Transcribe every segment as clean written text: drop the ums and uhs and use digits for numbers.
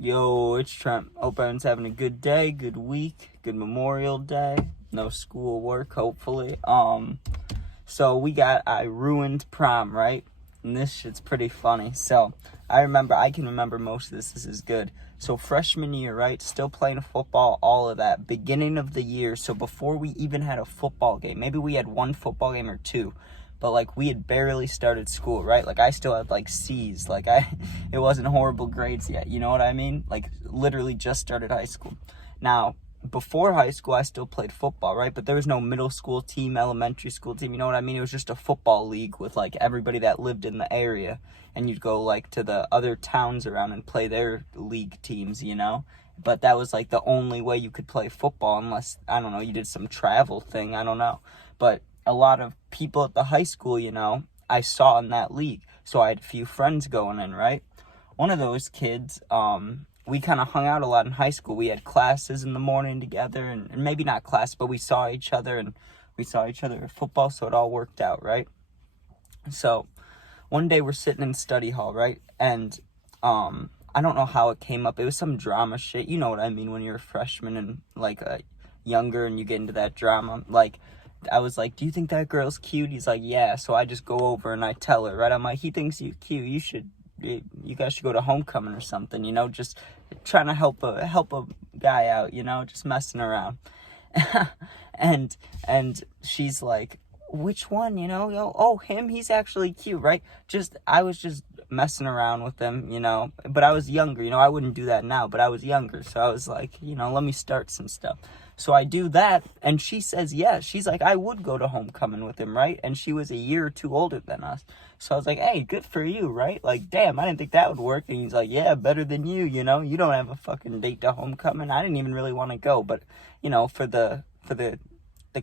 Yo, it's Trent. Hope everyone's having a good day, good week, good Memorial Day. No school work, hopefully. So I ruined prom, right? And this shit's pretty funny. So I can remember most of this. This is good. So freshman year, right? Still playing football, all of that. Beginning of the year, so before we even had a football game, maybe we had one football game or two. But like we had barely started school, right? Like I still had like C's. It wasn't horrible grades yet. You know what I mean? Like literally just started high school. Now, before high school, I still played football, right? But there was no middle school team, elementary school team. You know what I mean? It was just a football league with like everybody that lived in the area. And you'd go like to the other towns around and play their league teams, you know? But that was like the only way you could play football unless, I don't know, you did some travel thing. I don't know. But a lot of people at the high school, you know, I saw in that league. So I had a few friends going in, right? One of those kids, we kind of hung out a lot in high school. We had classes in the morning together, and maybe not class, but we saw each other, and we saw each other at football, so it all worked out, right? So one day we're sitting in study hall, right? And I don't know how it came up. It was some drama shit. You know what I mean when you're a freshman and like younger and you get into that drama. Like, I was like, do you think that girl's cute? He's like, yeah. So I just go over and I tell her, right? I'm like, he thinks you're cute. You guys should go to homecoming or something, you know, just trying to help a guy out, you know, just messing around. and she's like, which one, you know? Oh, him, he's actually cute, right? I was just messing around with him, you know, but I was younger, you know, I wouldn't do that now, but I was younger. So I was like, you know, let me start some stuff. So I do that, and she says yes. She's like, I would go to homecoming with him, right? And she was a year or two older than us. So I was like, hey, good for you, right? Like, damn, I didn't think that would work. And he's like, yeah, better than you, you know? You don't have a fucking date to homecoming. I didn't even really want to go, but, you know, for the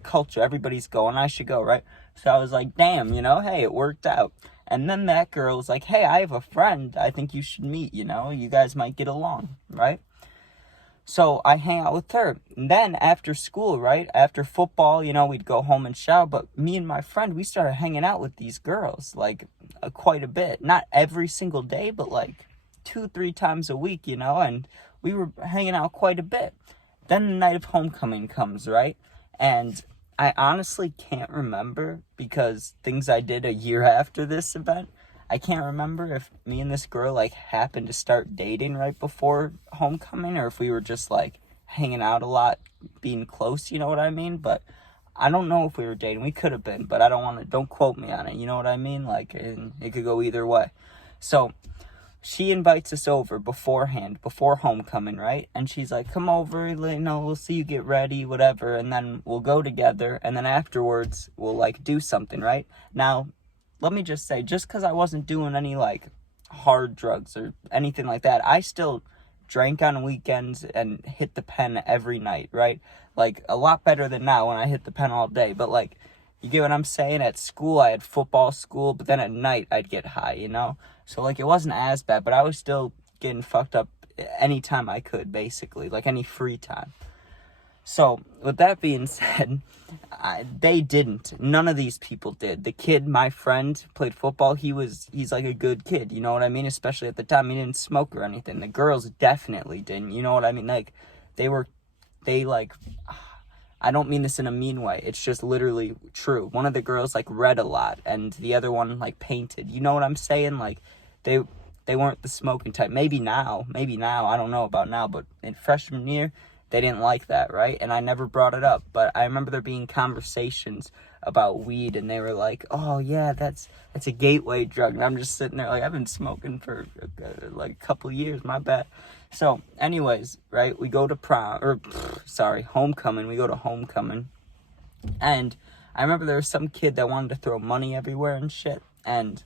culture, everybody's going, I should go, right? So I was like, damn, you know, hey, it worked out. And then that girl was like, hey, I have a friend I think you should meet, you know? You guys might get along, right? So I hang out with her. And then after school, right? After football, you know, we'd go home and shower. But me and my friend, we started hanging out with these girls, like quite a bit. Not every single day, but like 2-3 times a week, you know? And we were hanging out quite a bit. Then the night of homecoming comes, right? And I honestly can't remember because things I did a year after this event. I can't remember if me and this girl, like, happened to start dating right before homecoming or if we were just, like, hanging out a lot, being close, you know what I mean? But I don't know if we were dating. We could have been, but don't quote me on it, you know what I mean? Like, and it could go either way. So she invites us over before homecoming, right? And she's like, come over, you know, we'll see you get ready, whatever, and then we'll go together, and then afterwards we'll, like, do something, right? Now, let me just say, just because I wasn't doing any, like, hard drugs or anything like that, I still drank on weekends and hit the pen every night, right? Like, a lot better than now when I hit the pen all day. But, like, you get what I'm saying? At school, I had football school, but then at night, I'd get high, you know? So, like, it wasn't as bad, but I was still getting fucked up anytime I could, basically, like, any free time. So, with that being said, they didn't. None of these people did. The kid, my friend, played football. He's like a good kid, you know what I mean? Especially at the time, he didn't smoke or anything. The girls definitely didn't, you know what I mean? Like, I don't mean this in a mean way. It's just literally true. One of the girls, like, read a lot, and the other one, like, painted. You know what I'm saying? Like, they weren't the smoking type. Maybe now. I don't know about now, but in freshman year, they didn't like that, right? And I never brought it up, but I remember there being conversations about weed, and they were like, oh, yeah, that's a gateway drug. And I'm just sitting there like, I've been smoking for like a couple years, my bad. So anyways, right, we go to homecoming. We go to homecoming. And I remember there was some kid that wanted to throw money everywhere and shit, and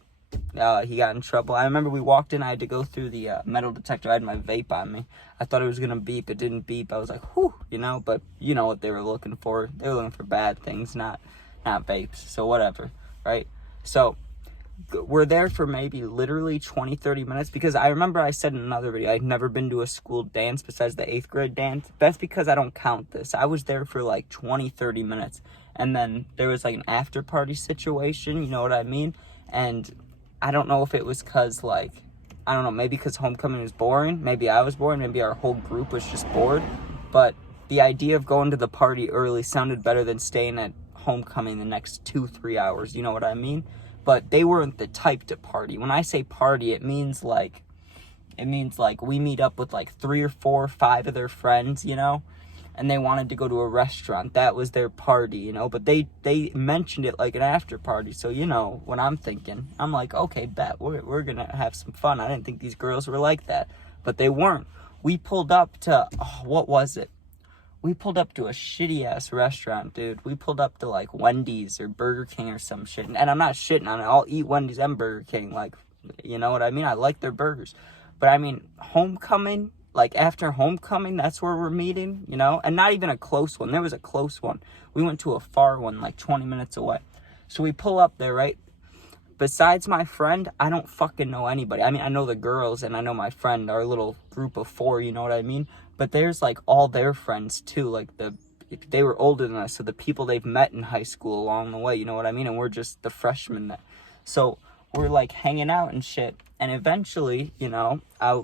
he got in trouble. I remember we walked in, I had to go through the metal detector. I had my vape on me. I thought it was going to beep. It didn't beep. I was like, whew, you know, but you know what they were looking for. They were looking for bad things, not vapes. So whatever, right? So we're there for maybe literally 20-30 minutes because I remember I said in another video, I'd never been to a school dance besides the 8th grade dance. That's because I don't count this. I was there for like 20-30 minutes. And then there was like an after party situation, you know what I mean? And I don't know if it was because, like, I don't know, maybe because homecoming was boring. Maybe I was boring. Maybe our whole group was just bored. But the idea of going to the party early sounded better than staying at homecoming the next 2-3 hours. You know what I mean? But they weren't the type to party. When I say party, it means like we meet up with like 3 or 4 or 5 of their friends, you know, and they wanted to go to a restaurant. That was their party, you know, but they mentioned it like an after party. So, you know, what I'm thinking, I'm like, okay, bet, we're going to have some fun. I didn't think these girls were like that, but they weren't. We pulled up to, what was it? We pulled up to a shitty-ass restaurant, dude. We pulled up to, like, Wendy's or Burger King or some shit. And I'm not shitting on it. I'll eat Wendy's and Burger King. Like, you know what I mean? I like their burgers. But, I mean, homecoming, like, after homecoming, that's where we're meeting, you know? And not even a close one. There was a close one. We went to a far one, like, 20 minutes away. So we pull up there, right? Besides my friend, I don't fucking know anybody. I mean, I know the girls and I know my friend, our little group of 4, you know what I mean? But there's, like, all their friends, too. Like, they were older than us, so the people they've met in high school along the way, you know what I mean? And we're just the freshmen there. So we're, like, hanging out and shit. And eventually, you know, I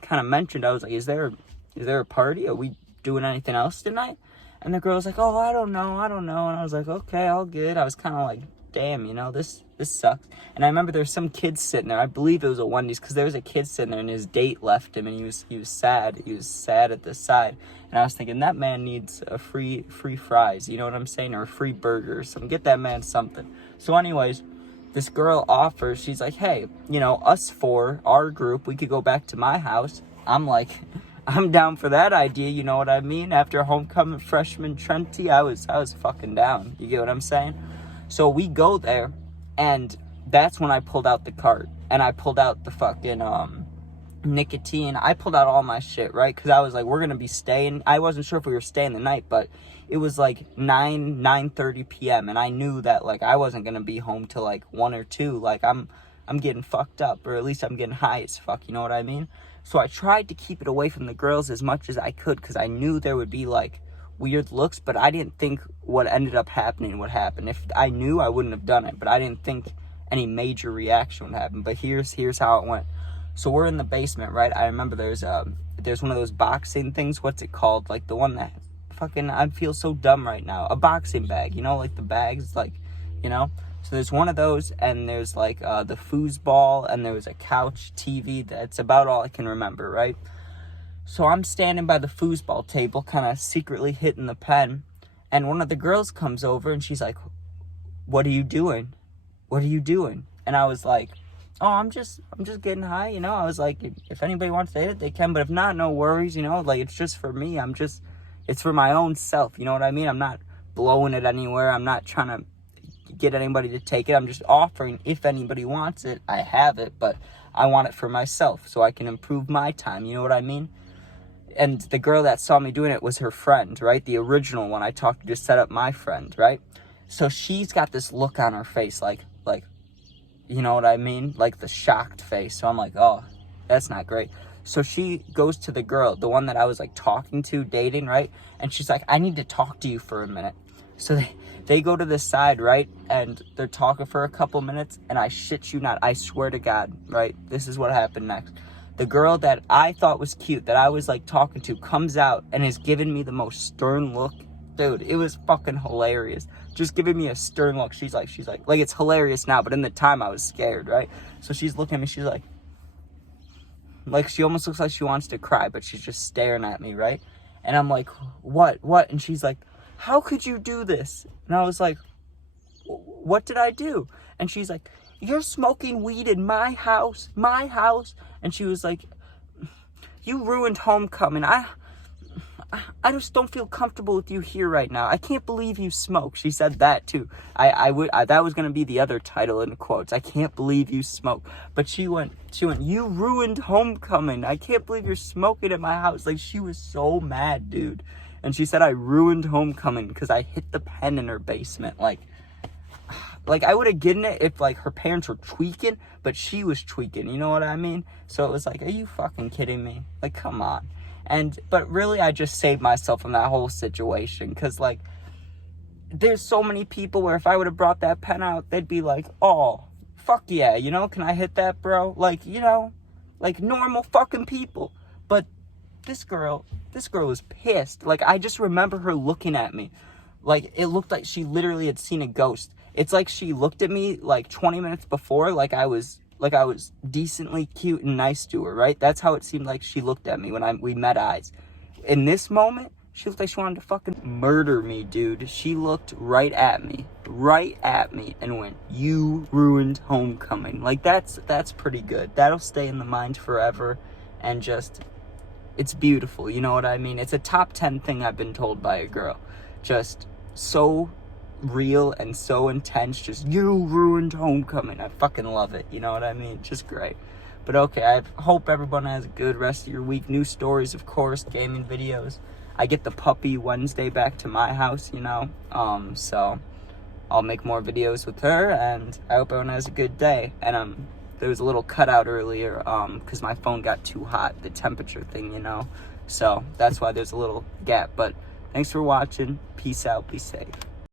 kind of mentioned, I was like, is there a party? Are we doing anything else tonight? And the girl was like, oh, I don't know. And I was like, okay, all good. I was kind of like, damn, you know, this sucks. And I remember there was some kid sitting there. I believe it was a Wendy's, because there was a kid sitting there and his date left him and he was sad. He was sad at the side. And I was thinking, that man needs a free fries, you know what I'm saying? Or a free burger or something. Get that man something. So anyways, this girl offers, she's like, hey, you know, us 4, our group, we could go back to my house. I'm like, I'm down for that idea, you know what I mean? After homecoming freshman Trenty, I was fucking down. You get what I'm saying? So we go there, and that's when I pulled out the cart, and I pulled out the fucking nicotine. I pulled out all my shit, right? Because I was like, we're gonna be staying. I wasn't sure if we were staying the night, but it was like 9:30 p.m. and I knew that like I wasn't gonna be home till like 1 or 2. Like I'm getting fucked up, or at least I'm getting high as fuck. You know what I mean? So I tried to keep it away from the girls as much as I could, because I knew there would be like weird looks, but I didn't think what ended up happening would happen. If I knew, I wouldn't have done it, but I didn't think any major reaction would happen. But here's how it went. So we're in the basement, right? I remember there's one of those boxing things. What's it called? Like the one that fucking, I feel so dumb right now. A boxing bag, you know, like the bags, like, you know. So there's one of those, and there's like the foosball, and there was a couch, TV. That's about all I can remember, right? So I'm standing by the foosball table, kind of secretly hitting the pen, and one of the girls comes over, and she's like, what are you doing? What are you doing? And I was like, oh, I'm just getting high, you know? I was like, if anybody wants to hit it, they can, but if not, no worries, you know? Like, it's just for me. It's for my own self, you know what I mean? I'm not blowing it anywhere. I'm not trying to get anybody to take it. I'm just offering, if anybody wants it, I have it, but I want it for myself so I can improve my time, you know what I mean? And the girl that saw me doing it was her friend, right? The original one I talked to set up my friend, right? So she's got this look on her face, like, you know what I mean? Like the shocked face. So I'm like, oh, that's not great. So she goes to the girl, the one that I was like talking to, dating, right? And she's like, I need to talk to you for a minute. So they go to the side, right? And they're talking for a couple minutes, and I shit you not, I swear to God, right? This is what happened next. The girl that I thought was cute, that I was like talking to, comes out and is giving me the most stern look. Dude, it was fucking hilarious. Just giving me a stern look. She's like, it's hilarious now, but in the time I was scared, right? So she's looking at me, she's like she almost looks like she wants to cry, but she's just staring at me, right? And I'm like, what? And she's like, how could you do this? And I was like, what did I do? And she's like, you're smoking weed in my house. And she was like, you ruined homecoming. I just don't feel comfortable with you here right now. I can't believe you smoke. She said that too. That was going to be the other title in quotes. I can't believe you smoke. But she went, you ruined homecoming. I can't believe you're smoking at my house. Like, she was so mad, dude. And she said I ruined homecoming because I hit the pen in her basement. Like I would have gotten it if, like, her parents were tweaking, but she was tweaking, you know what I mean? So it was like, are you fucking kidding me? Like, come on. But really, I just saved myself from that whole situation, because, like, there's so many people where if I would have brought that pen out, they'd be like, oh, fuck yeah, you know, can I hit that, bro? Like, you know, like normal fucking people. But this girl was pissed. Like, I just remember her looking at me. Like, it looked like she literally had seen a ghost. It's like she looked at me like 20 minutes before, like I was decently cute and nice to her, right? That's how it seemed like she looked at me when we met eyes. In this moment, she looked like she wanted to fucking murder me, dude. She looked right at me, and went, "You ruined homecoming." Like, that's pretty good. That'll stay in the mind forever, and just, it's beautiful, you know what I mean? It's a top 10 thing I've been told by a girl. Just so real and so intense. Just, "You ruined homecoming." I fucking love it, you know what I mean? Just great. But okay, I hope everyone has a good rest of your week. New stories, of course, gaming videos. I get the puppy Wednesday back to my house, you know, so I'll make more videos with her, and I hope everyone has a good day. And there was a little cutout earlier, because my phone got too hot, the temperature thing, you know, so that's why there's a little gap. But thanks for watching. Peace out. Be safe.